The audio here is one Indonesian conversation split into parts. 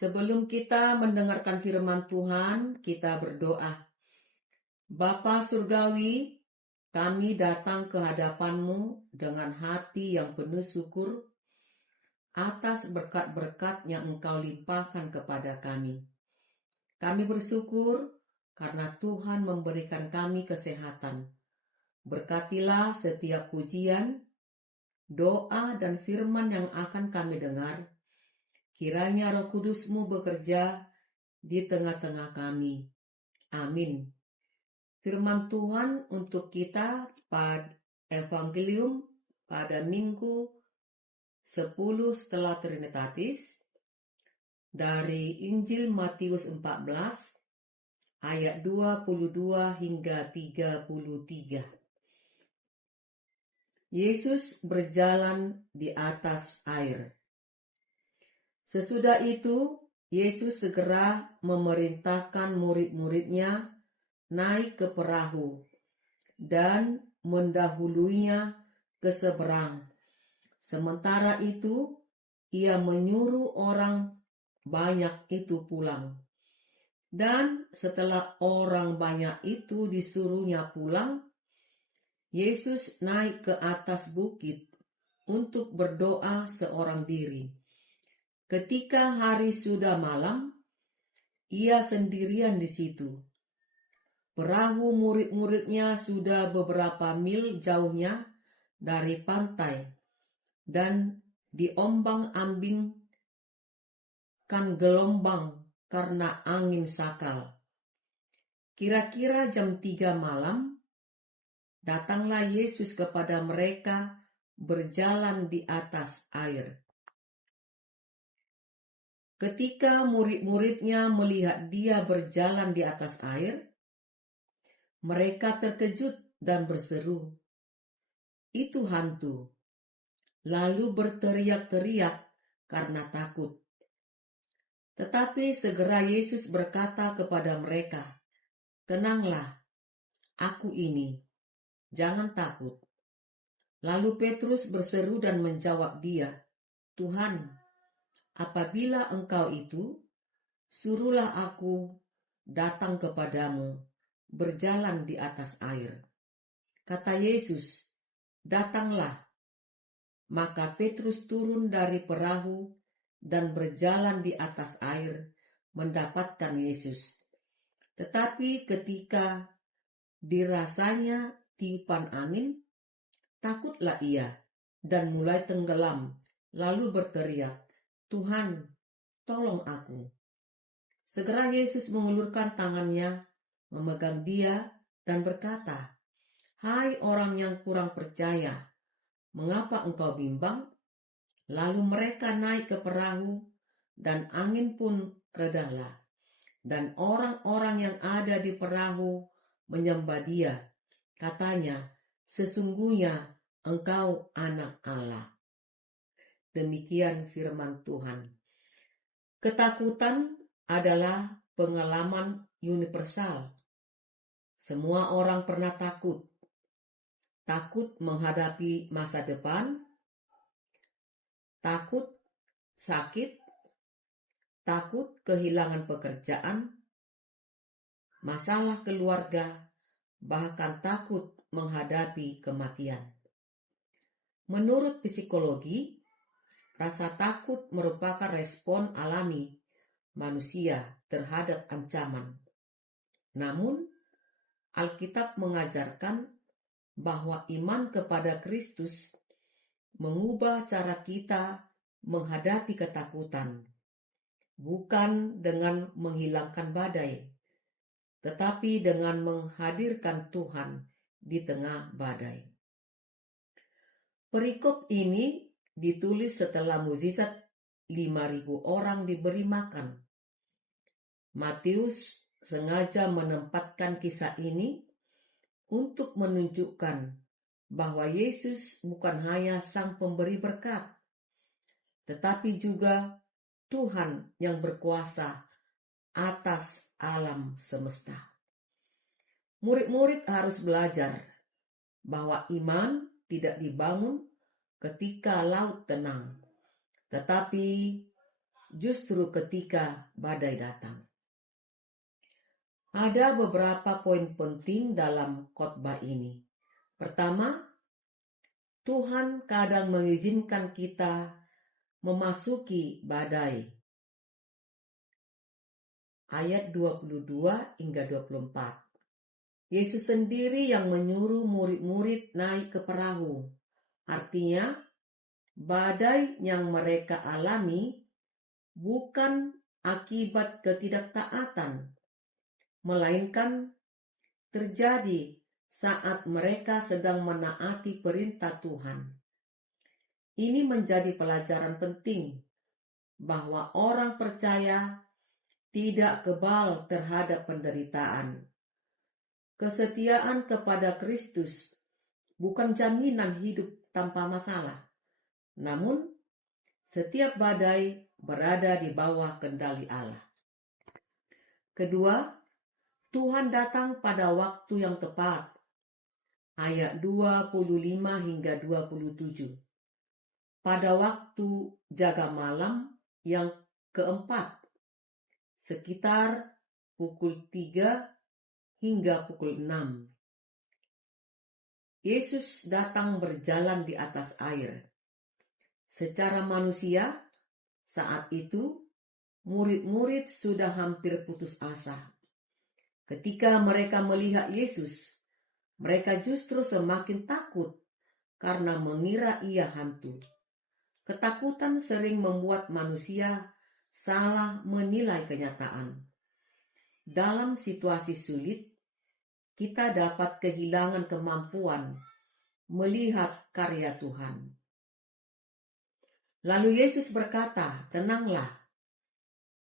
Sebelum kita mendengarkan firman Tuhan, kita berdoa. Bapa Surgawi, kami datang ke hadapan-Mu dengan hati yang penuh syukur atas berkat-berkat yang Engkau limpahkan kepada kami. Kami bersyukur karena Tuhan memberikan kami kesehatan. Berkatilah setiap pujian, doa, dan firman yang akan kami dengar. Kiranya Roh Kudus-Mu bekerja di tengah-tengah kami. Amin. Firman Tuhan untuk kita pada Evangelium pada Minggu 10 setelah Trinitatis dari Injil Matius 14 ayat 22 hingga 33. Yesus berjalan di atas air. Sesudah itu, Yesus segera memerintahkan murid-muridnya naik ke perahu dan mendahuluinya ke seberang. Sementara itu, ia menyuruh orang banyak itu pulang. Dan setelah orang banyak itu disuruhnya pulang, Yesus naik ke atas bukit untuk berdoa seorang diri. Ketika hari sudah malam, ia sendirian di situ. Perahu murid-muridnya sudah beberapa mil jauhnya dari pantai dan diombang-ambingkan gelombang karena angin sakal. Kira-kira jam 3 malam, datanglah Yesus kepada mereka berjalan di atas air. Ketika murid-muridnya melihat dia berjalan di atas air, mereka terkejut dan berseru, "Itu hantu!" Lalu berteriak-teriak karena takut. Tetapi segera Yesus berkata kepada mereka, "Tenanglah, aku ini, jangan takut." Lalu Petrus berseru dan menjawab dia, "Tuhan, apabila Engkau itu, suruhlah aku datang kepadamu berjalan di atas air." Kata Yesus, "Datanglah." Maka Petrus turun dari perahu dan berjalan di atas air mendapatkan Yesus. Tetapi ketika dirasanya tiupan angin, takutlah ia dan mulai tenggelam, lalu berteriak, "Tuhan, tolong aku." Segera Yesus mengulurkan tangannya, memegang dia dan berkata, "Hai orang yang kurang percaya, mengapa engkau bimbang?" Lalu mereka naik ke perahu dan angin pun redalah. Dan orang-orang yang ada di perahu menyembah dia. Katanya, "Sesungguhnya engkau anak Allah." Demikian firman Tuhan. Ketakutan adalah pengalaman universal. Semua orang pernah takut. Takut menghadapi masa depan, takut sakit, takut kehilangan pekerjaan, masalah keluarga, bahkan takut menghadapi kematian. Menurut psikologi, rasa takut merupakan respon alami manusia terhadap ancaman. Namun, Alkitab mengajarkan bahwa iman kepada Kristus mengubah cara kita menghadapi ketakutan, bukan dengan menghilangkan badai, tetapi dengan menghadirkan Tuhan di tengah badai. Perikop ini ditulis setelah mukjizat 5.000 orang diberi makan. Matius sengaja menempatkan kisah ini untuk menunjukkan bahwa Yesus bukan hanya sang pemberi berkat, tetapi juga Tuhan yang berkuasa atas alam semesta. Murid-murid harus belajar bahwa iman tidak dibangun ketika laut tenang, tetapi justru ketika badai datang. Ada beberapa poin penting dalam khotbah ini. Pertama, Tuhan kadang mengizinkan kita memasuki badai. Ayat 22 hingga 24. Yesus sendiri yang menyuruh murid-murid naik ke perahu. Artinya, badai yang mereka alami bukan akibat ketidaktaatan, melainkan terjadi saat mereka sedang menaati perintah Tuhan. Ini menjadi pelajaran penting bahwa orang percaya tidak kebal terhadap penderitaan. Kesetiaan kepada Kristus bukan jaminan hidup tanpa masalah. Namun, setiap badai berada di bawah kendali Allah. Kedua, Tuhan datang pada waktu yang tepat. Ayat 25 hingga 27. Pada waktu jaga malam yang keempat, sekitar pukul 3 hingga pukul 6. Yesus datang berjalan di atas air. Secara manusia, saat itu murid-murid sudah hampir putus asa. Ketika mereka melihat Yesus, mereka justru semakin takut karena mengira ia hantu. Ketakutan sering membuat manusia salah menilai kenyataan. Dalam situasi sulit, kita dapat kehilangan kemampuan melihat karya Tuhan. Lalu Yesus berkata, "Tenanglah,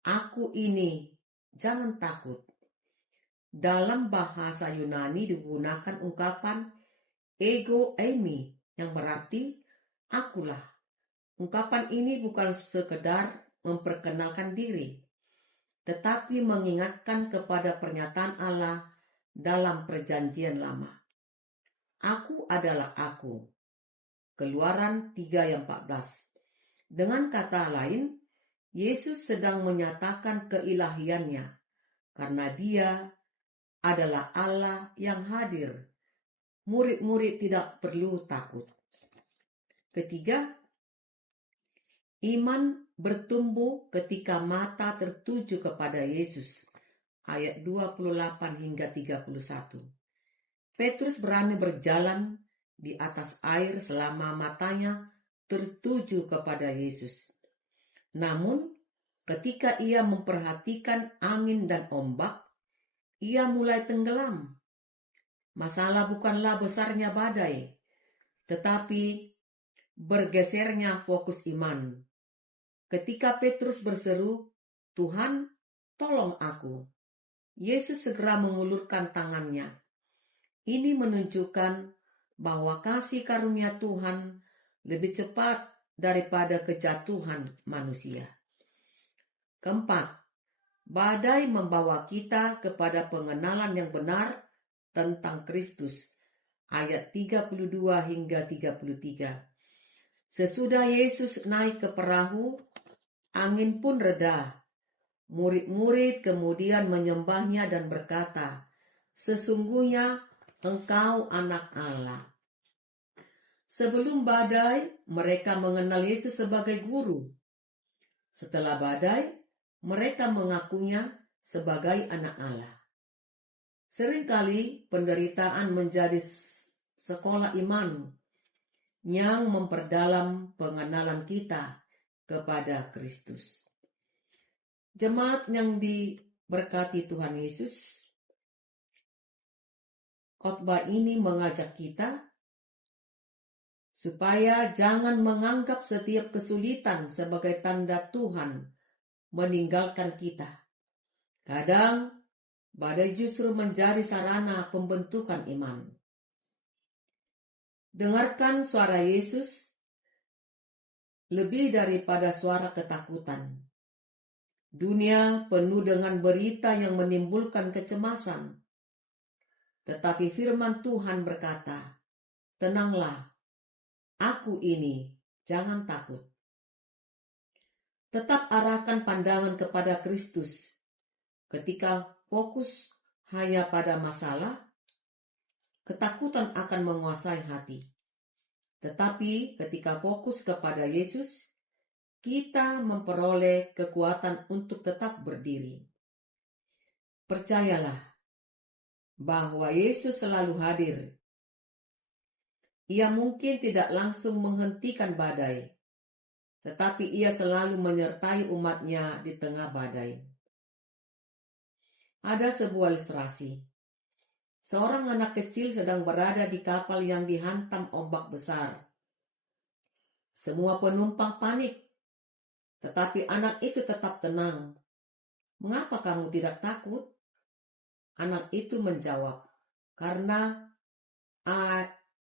aku ini, jangan takut." Dalam bahasa Yunani digunakan ungkapan ego eimi yang berarti akulah. Ungkapan ini bukan sekedar memperkenalkan diri, tetapi mengingatkan kepada pernyataan Allah dalam Perjanjian Lama. Aku adalah aku. Keluaran 3:14. Dengan kata lain, Yesus sedang menyatakan keilahiannya karena Dia adalah Allah yang hadir. Murid-murid tidak perlu takut. Ketiga, iman bertumbuh ketika mata tertuju kepada Yesus. Ayat 28 hingga 31. Petrus berani berjalan di atas air selama matanya tertuju kepada Yesus. Namun, ketika ia memperhatikan angin dan ombak, ia mulai tenggelam. Masalah bukanlah besarnya badai, tetapi bergesernya fokus iman. Ketika Petrus berseru, "Tuhan, tolong aku," Yesus segera mengulurkan tangannya. Ini menunjukkan bahwa kasih karunia Tuhan lebih cepat daripada kejatuhan manusia. Keempat, badai membawa kita kepada pengenalan yang benar tentang Kristus. Ayat 32 hingga 33. Sesudah Yesus naik ke perahu, angin pun reda. Murid-murid kemudian menyembahnya dan berkata, "Sesungguhnya Engkau anak Allah." Sebelum badai, mereka mengenal Yesus sebagai guru. Setelah badai, mereka mengakunya sebagai anak Allah. Seringkali penderitaan menjadi sekolah iman yang memperdalam pengenalan kita kepada Kristus. Jemaat yang diberkati Tuhan Yesus, khotbah ini mengajak kita supaya jangan menganggap setiap kesulitan sebagai tanda Tuhan meninggalkan kita. Kadang badai justru menjadi sarana pembentukan iman. Dengarkan suara Yesus lebih daripada suara ketakutan. Dunia penuh dengan berita yang menimbulkan kecemasan. Tetapi firman Tuhan berkata, "Tenanglah, aku ini, jangan takut." Tetap arahkan pandangan kepada Kristus. Ketika fokus hanya pada masalah, ketakutan akan menguasai hati. Tetapi ketika fokus kepada Yesus, kita memperoleh kekuatan untuk tetap berdiri. Percayalah bahwa Yesus selalu hadir. Ia mungkin tidak langsung menghentikan badai, tetapi ia selalu menyertai umatnya di tengah badai. Ada sebuah ilustrasi. Seorang anak kecil sedang berada di kapal yang dihantam ombak besar. Semua penumpang panik, tetapi anak itu tetap tenang. "Mengapa kamu tidak takut?" Anak itu menjawab, "Karena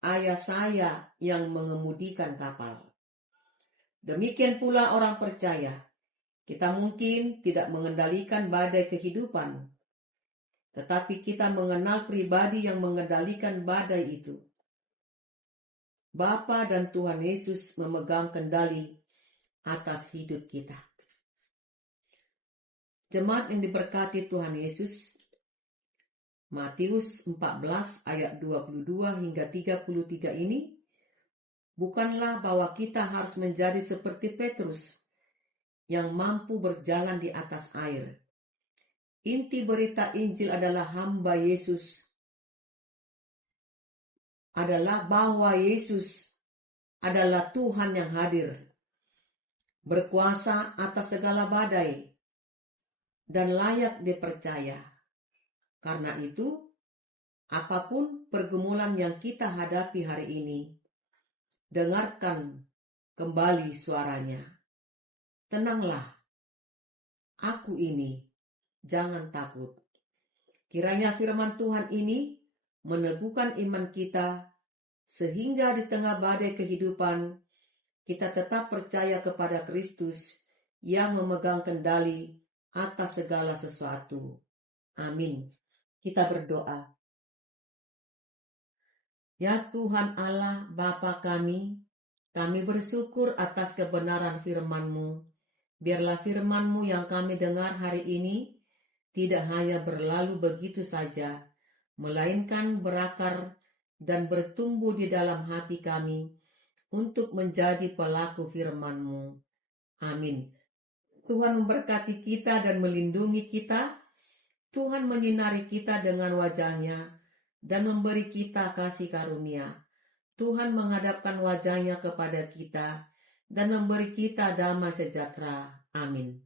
ayah saya yang mengemudikan kapal." Demikian pula orang percaya. Kita mungkin tidak mengendalikan badai kehidupan, tetapi kita mengenal pribadi yang mengendalikan badai itu. Bapa dan Tuhan Yesus memegang kendali atas hidup kita. Jemaat yang diberkati Tuhan Yesus, Matius 14 ayat 22 hingga 33 ini bukanlah bahwa kita harus menjadi seperti Petrus yang mampu berjalan di atas air. Inti berita Injil adalah bahwa Yesus adalah Tuhan yang hadir, berkuasa atas segala badai, dan layak dipercaya. Karena itu, apapun pergumulan yang kita hadapi hari ini, dengarkan kembali suaranya. "Tenanglah, aku ini, jangan takut." Kiranya firman Tuhan ini meneguhkan iman kita, sehingga di tengah badai kehidupan, kita tetap percaya kepada Kristus yang memegang kendali atas segala sesuatu. Amin. Kita berdoa. Ya Tuhan Allah Bapa kami bersyukur atas kebenaran firman-Mu. Biarlah firman-Mu yang kami dengar hari ini tidak hanya berlalu begitu saja, melainkan berakar dan bertumbuh di dalam hati kami untuk menjadi pelaku firman-Mu. Amin. Tuhan memberkati kita dan melindungi kita. Tuhan menyinari kita dengan wajah-Nya dan memberi kita kasih karunia. Tuhan menghadapkan wajah-Nya kepada kita dan memberi kita damai sejahtera. Amin.